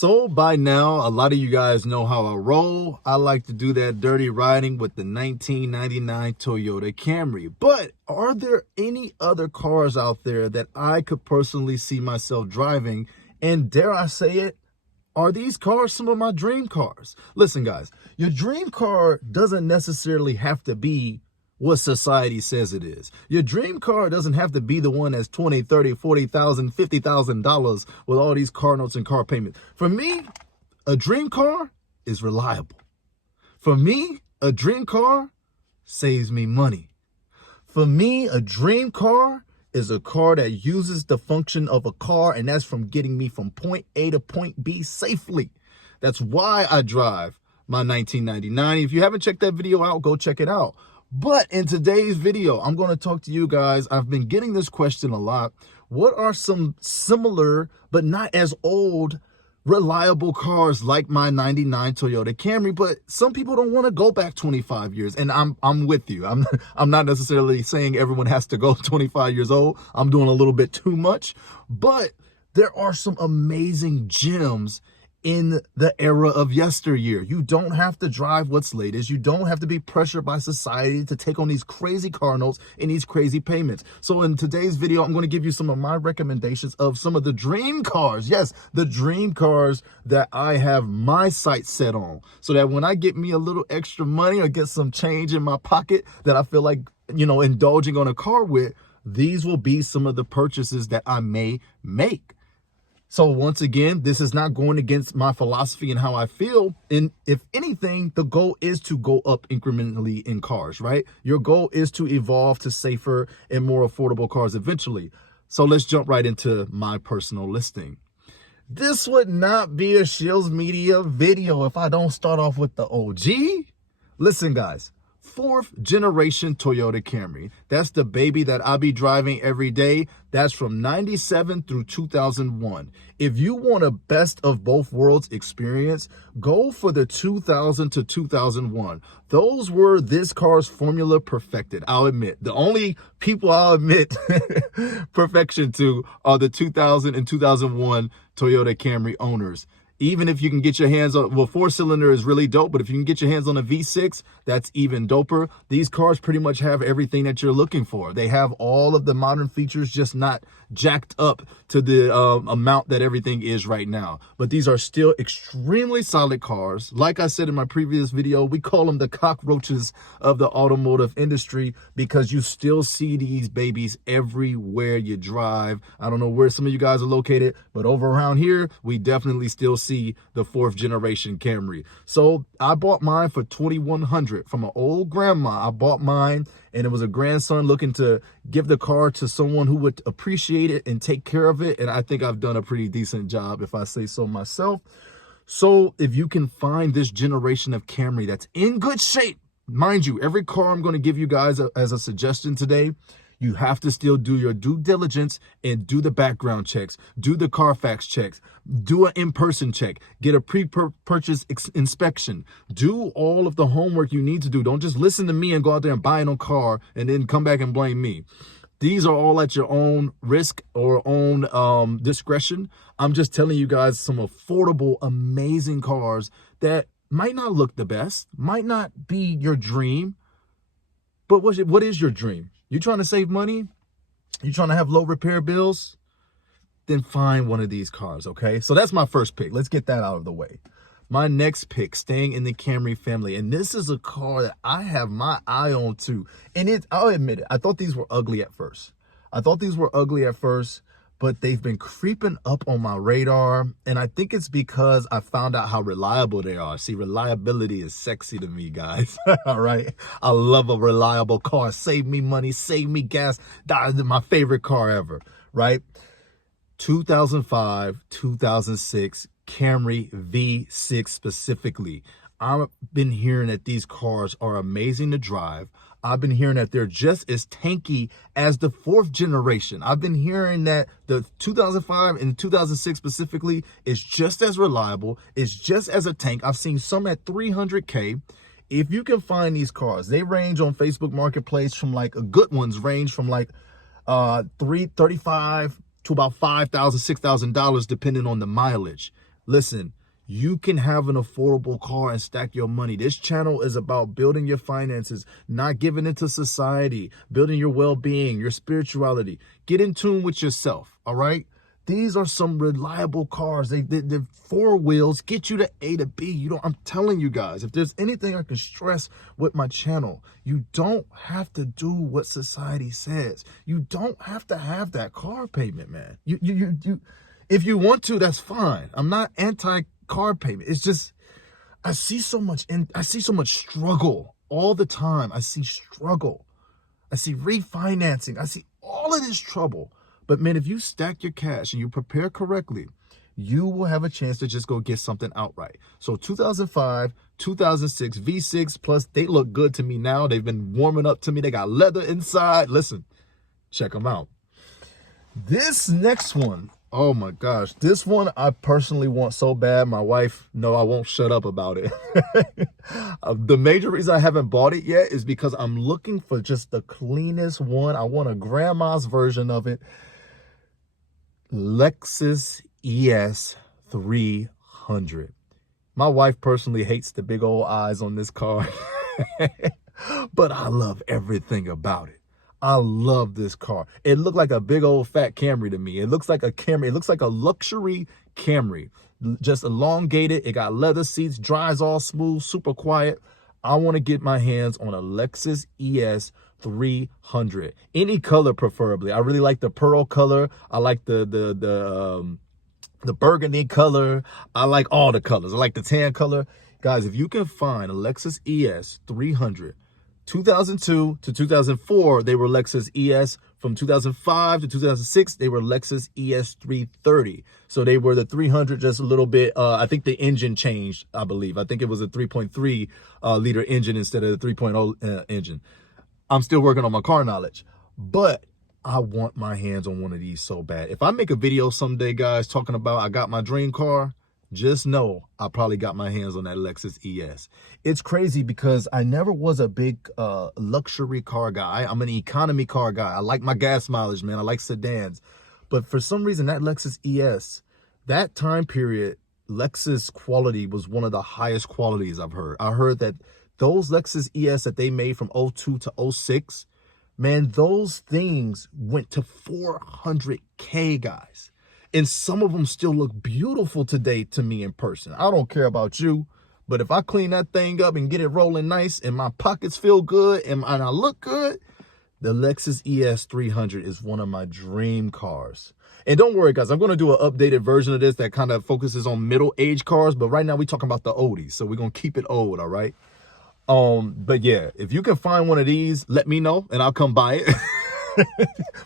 So by now, a lot of you guys know how I roll. I like to do that dirty riding with the 1999 Toyota Camry. But are there any other cars out there that I could personally see myself driving? And dare I say it, are these cars some of my dream cars? Listen, guys, your dream car doesn't necessarily have to be what society says it is. Your dream car doesn't have to be the one that's $20,000, $30,000, $40,000, $50,000 with all these car notes and car payments. For me, a dream car is reliable. For me, a dream car saves me money. For me, a dream car is a car that uses the function of a car, and that's from getting me from point A to point B safely. That's why I drive my 1999. If you haven't checked that video out, go check it out. But in today's video, I'm going to talk to you guys. I've been getting this question a lot. What are some similar, but not as old, reliable cars like my 99 Toyota Camry? But some people don't want to go back 25 years. And I'm with you. I'm not necessarily saying everyone has to go 25 years old. I'm doing a little bit too much. But there are some amazing gems in the era of yesteryear. You don't have to drive what's latest. You don't have to be pressured by society to take on these crazy car notes and these crazy payments. So in today's video, I'm going to give you some of my recommendations of some of the dream cars. Yes, the dream cars that I have my sights set on, so that when I get me a little extra money or get some change in my pocket that I feel like, indulging on a car with, these will be some of the purchases that I may make. So once again, this is not going against my philosophy and how I feel. And if anything, the goal is to go up incrementally in cars, right? Your goal is to evolve to safer and more affordable cars eventually. So let's jump right into my personal listing. This would not be a Shields Media video if I don't start off with the OG. Listen, guys. 4th generation Toyota Camry. That's the baby that I be driving every day. That's from 97 through 2001. If you want a best of both worlds experience, go for the 2000 to 2001. Those were this car's formula perfected. I'll admit, the only people I'll admit perfection to are the 2000 and 2001 Toyota Camry owners. Even if you can get your hands on, well, 4-cylinder is really dope, but if you can get your hands on a V6, that's even doper. These cars pretty much have everything that you're looking for. They have all of the modern features, just not jacked up to the amount that everything is right now. But these are still extremely solid cars. Like I said in my previous video, we call them the cockroaches of the automotive industry because you still see these babies everywhere you drive. I don't know where some of you guys are located, but over around here, we definitely still see the 4th generation Camry. So I bought mine for $2,100 from an old grandma. I bought mine, and it was a grandson looking to give the car to someone who would appreciate it and take care of it. And I think I've done a pretty decent job, if I say so myself. So if you can find this generation of Camry that's in good shape, mind you, every car I'm going to give you guys as a suggestion today, you have to still do your due diligence and do the background checks, do the Carfax checks, do an in-person check, get a pre-purchase inspection, do all of the homework you need to do. Don't just listen to me and go out there and buy a car and then come back and blame me. These are all at your own risk or own discretion. I'm just telling you guys some affordable, amazing cars that might not look the best, might not be your dream, but what is your dream? You trying to save money? You trying to have low repair bills? Then find one of these cars, okay? So that's my first pick. Let's get that out of the way. My next pick, staying in the Camry family. And this is a car that I have my eye on too. And I'll admit it, I thought these were ugly at first. But they've been creeping up on my radar. And I think it's because I found out how reliable they are. See, reliability is sexy to me, guys. All right. I love a reliable car. Save me money, save me gas. That is my favorite car ever, right? 2005, 2006 Camry V6 specifically. I've been hearing that these cars are amazing to drive. I've been hearing that they're just as tanky as the 4th generation. I've been hearing that the 2005 and 2006 specifically is just as reliable, is just as a tank. I've seen some at 300K. If you can find these cars, they range on Facebook Marketplace from like good ones range from like $335 to about $5,000, $6,000 depending on the mileage. Listen, you can have an affordable car and stack your money. This channel is about building your finances, not giving into society, building your well-being, your spirituality. Get in tune with yourself, all right? These are some reliable cars. They're four wheels, get you to A to B. I'm telling you guys, if there's anything I can stress with my channel, you don't have to do what society says. You don't have to have that car payment, man. You if you want to, that's fine. I'm not anti-car payment. It's just, I see so much struggle all the time. I see struggle. I see refinancing. I see all of this trouble. But man, if you stack your cash and you prepare correctly, you will have a chance to just go get something outright. So 2005, 2006, V6 Plus, they look good to me now. They've been warming up to me. They got leather inside. Listen, check them out. This next one, oh my gosh, this one I personally want so bad. My wife, no, I won't shut up about it. The major reason I haven't bought it yet is because I'm looking for just the cleanest one. I want a grandma's version of it. Lexus ES 300. My wife personally hates the big old eyes on this car, but I love everything about it. I love this car. It looked like a big old fat Camry to me. It looks like a Camry. It looks like a luxury Camry, just elongated. It got leather seats, drives all smooth, super quiet. I want to get my hands on a Lexus ES 300, any color preferably. I really like the pearl color. I like the burgundy color. I like all the colors. I like the tan color. Guys, if you can find a Lexus ES 300, 2002 to 2004, they were Lexus ES. From 2005 to 2006, they were Lexus ES 330. So they were the 300, just a little bit. I think the engine changed, I believe. I think it was a 3.3 liter engine instead of the 3.0 engine. I'm still working on my car knowledge, but I want my hands on one of these so bad. If I make a video someday, guys, talking about I got my dream car, just know I probably got my hands on that Lexus ES. It's crazy because I never was a big luxury car guy. I'm an economy car guy. I like my gas mileage, man. I like sedans. But for some reason, that Lexus ES, that time period, Lexus quality was one of the highest qualities I've heard. I heard that those Lexus ES that they made from 02 to 06, man, those things went to 400K, guys. And some of them still look beautiful today to me in person. I don't care about you, but if I clean that thing up and get it rolling nice and my pockets feel good and I look good, the Lexus ES 300 is one of my dream cars. And don't worry, guys, I'm going to do an updated version of this that kind of focuses on middle-aged cars. But right now we're talking about the oldies, so we're going to keep it old, all right? But yeah, if you can find one of these, let me know and I'll come buy it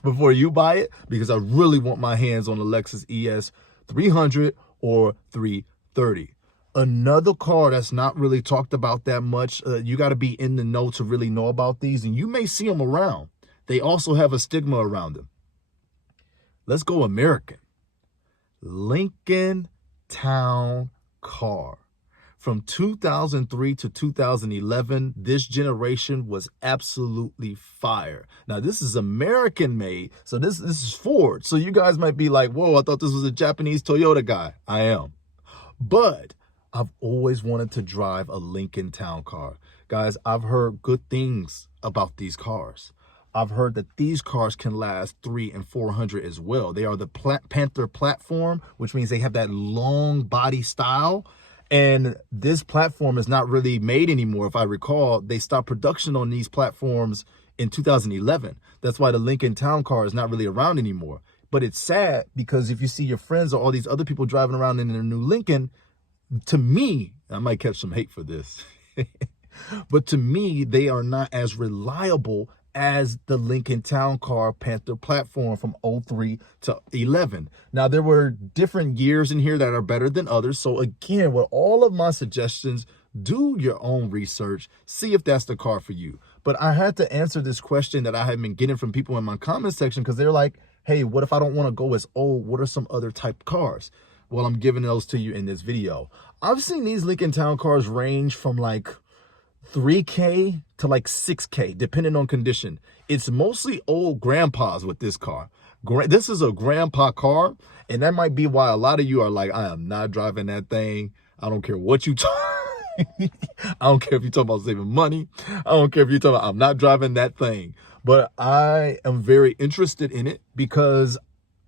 before you buy it, because I really want my hands on the Lexus ES 300 or 330. Another car that's not really talked about that much. You got to be in the know to really know about these, and you may see them around. They also have a stigma around them. Let's go American. Lincoln Town Car. From 2003 to 2011, this generation was absolutely fire. Now, this is American made, so this is Ford. So you guys might be like, whoa, I thought this was a Japanese Toyota guy. I am. But I've always wanted to drive a Lincoln Town Car. Guys, I've heard good things about these cars. I've heard that these cars can last 300 and 400 as well. They are the Panther platform, which means they have that long body style. And this platform is not really made anymore. If I recall, they stopped production on these platforms in 2011. That's why the Lincoln Town Car is not really around anymore. But it's sad because if you see your friends or all these other people driving around in their new Lincoln, to me, I might catch some hate for this, but to me, they are not as reliable as the Lincoln Town Car Panther platform from 03 to 11. Now, there were different years in here that are better than others. So again, with all of my suggestions, do your own research, see if that's the car for you. But I had to answer this question that I have been getting from people in my comment section, because they're like, hey, what if I don't want to go as old? What are some other type cars? Well, I'm giving those to you in this video. I've seen these Lincoln Town Cars range from like 3K to like 6K, depending on condition. It's mostly old grandpas with this car. This is a grandpa car, and that might be why a lot of you are like, I am not driving that thing. I don't care what you talk. I don't care if you talk about saving money. I don't care if you're talking about, I'm not driving that thing. But I am very interested in it because,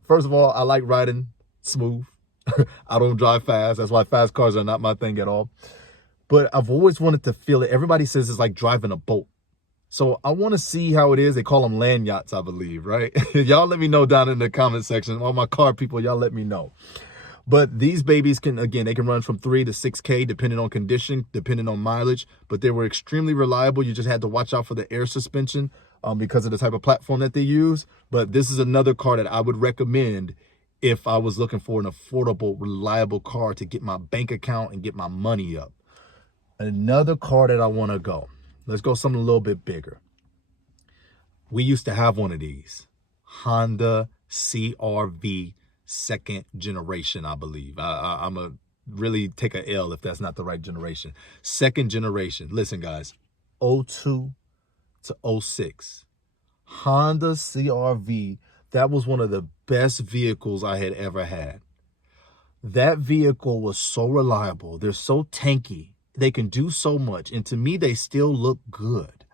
first of all, I like riding smooth. I don't drive fast. That's why fast cars are not my thing at all. But I've always wanted to feel it. Everybody says it's like driving a boat. So I want to see how it is. They call them land yachts, I believe, right? Y'all let me know down in the comment section. All my car people, y'all let me know. But these babies can, again, they can run from 3 to 6K depending on condition, depending on mileage. But they were extremely reliable. You just had to watch out for the air suspension because of the type of platform that they use. But this is another car that I would recommend if I was looking for an affordable, reliable car to get my bank account and get my money up. Another car that I want to go. Let's go something a little bit bigger. We used to have one of these. Honda CR-V second generation, I believe. I'm going to really take a L if that's not the right generation. Second generation. Listen, guys. 02 to 06. Honda CR-V. That was one of the best vehicles I had ever had. That vehicle was so reliable. They're so tanky. They can do so much. And to me, they still look good.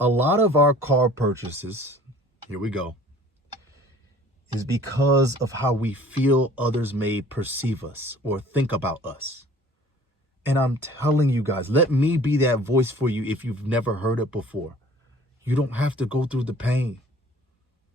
A lot of our car purchases, here we go, is because of how we feel others may perceive us or think about us. And I'm telling you guys, let me be that voice for you if you've never heard it before. You don't have to go through the pain.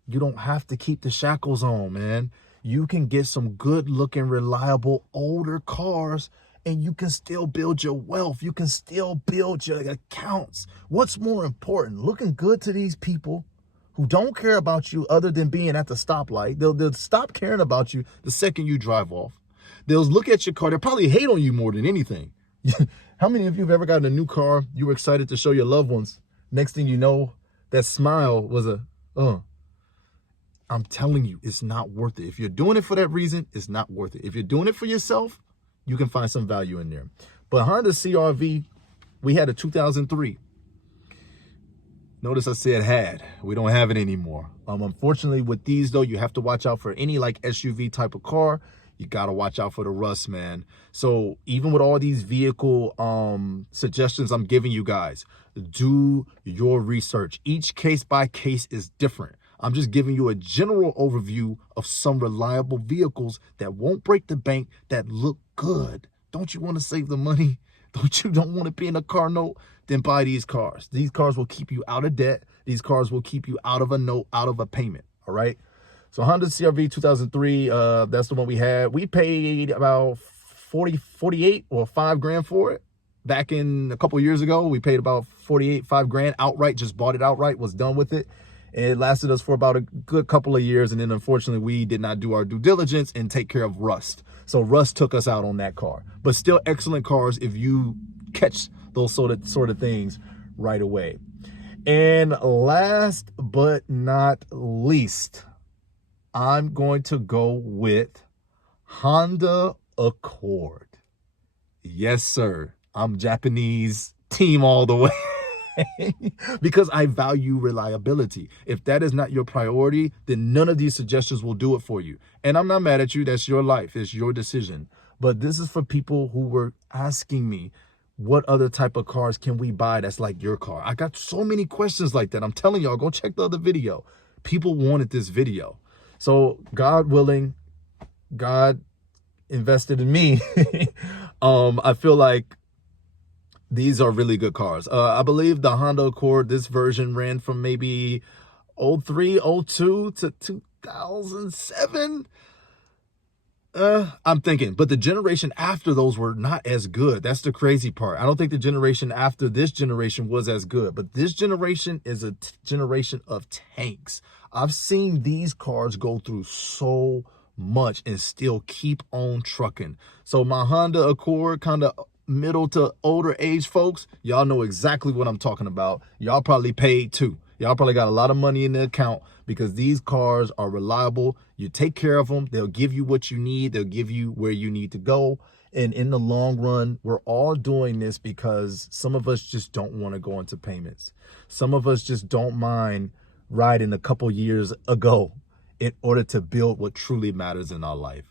You don't have to keep the shackles on, man. You can get some good looking, reliable, older cars and you can still build your wealth. You can still build your accounts. What's more important? Looking good to these people who don't care about you other than being at the stoplight. They'll stop caring about you the second you drive off. They'll look at your car. They'll probably hate on you more than anything. How many of you have ever gotten a new car? You were excited to show your loved ones. Next thing you know, that smile was I'm telling you, it's not worth it. If you're doing it for that reason, it's not worth it. If you're doing it for yourself, you can find some value in there. But Honda CR-V, we had a 2003. Notice I said had. We don't have it anymore. Unfortunately, with these, though, you have to watch out for any like SUV type of car. You got to watch out for the rust, man. So even with all these vehicle suggestions I'm giving you guys, do your research. Each case by case is different. I'm just giving you a general overview of some reliable vehicles that won't break the bank, that look good. Don't you want to save the money? Don't want to be in a car note? Then buy these cars. These cars will keep you out of debt. These cars will keep you out of a note, out of a payment. All right. So Honda CR-V 2003, that's the one we had. We paid about 48 or $5,000 for it. Back in a couple years ago, we paid about 48, $5,000 outright, just bought it outright, was done with it. And it lasted us for about a good couple of years. And then unfortunately, we did not do our due diligence and take care of rust. So rust took us out on that car. But still excellent cars if you catch those sort of things right away. And last but not least, I'm going to go with Honda Accord. Yes, sir. I'm Japanese team all the way. Because I value reliability. If that is not your priority, then none of these suggestions will do it for you. And I'm not mad at you. That's your life. It's your decision. But this is for people who were asking me, what other type of cars can we buy that's like your car? I got so many questions like that. I'm telling y'all, go check the other video. People wanted this video. So God willing, God invested in me. I feel like these are really good cars. I believe the Honda Accord, this version ran from maybe 03, 02 to 2007. I'm thinking, but the generation after those were not as good. That's the crazy part. I don't think the generation after this generation was as good, but this generation is a generation of tanks. I've seen these cars go through so much and still keep on trucking. So my Honda Accord, kind of middle to older age folks, y'all know exactly what I'm talking about. Y'all probably paid too. Y'all probably got a lot of money in the account because these cars are reliable. You take care of them. They'll give you what you need. They'll give you where you need to go. And in the long run, we're all doing this because some of us just don't want to go into payments. Some of us just don't mind riding a couple years ago in order to build what truly matters in our life.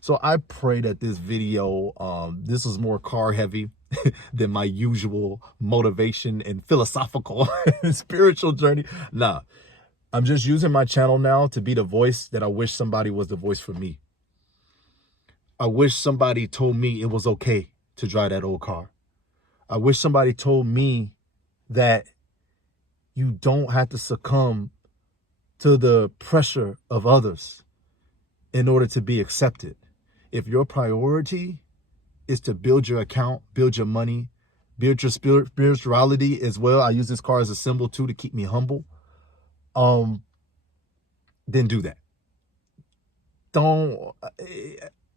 So I pray that this video, this is more car heavy than my usual motivation and philosophical and spiritual journey. Nah, I'm just using my channel now to be the voice that I wish somebody was the voice for me. I wish somebody told me it was okay to drive that old car. I wish somebody told me that you don't have to succumb to the pressure of others in order to be accepted. If your priority is to build your account, build your money, build your spirituality as well. I use this car as a symbol too to keep me humble. Then do that.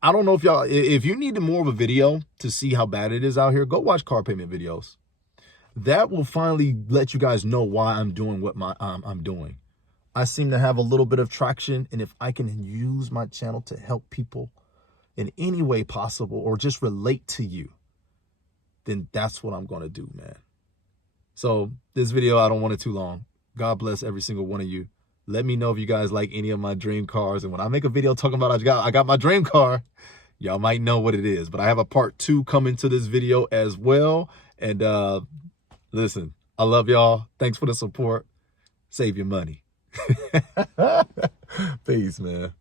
I don't know if y'all, if you need more of a video to see how bad it is out here, go watch car payment videos. That will finally let you guys know why I'm doing what I'm doing. I seem to have a little bit of traction, and if I can use my channel to help people in any way possible or just relate to you, then that's what I'm going to do, man. So this video, I don't want it too long. God bless every single one of you. Let me know if you guys like any of my dream cars. And when I make a video talking about I got my dream car, y'all might know what it is. But I have a part 2 coming to this video as well. And listen, I love y'all. Thanks for the support. Save your money. Peace, man.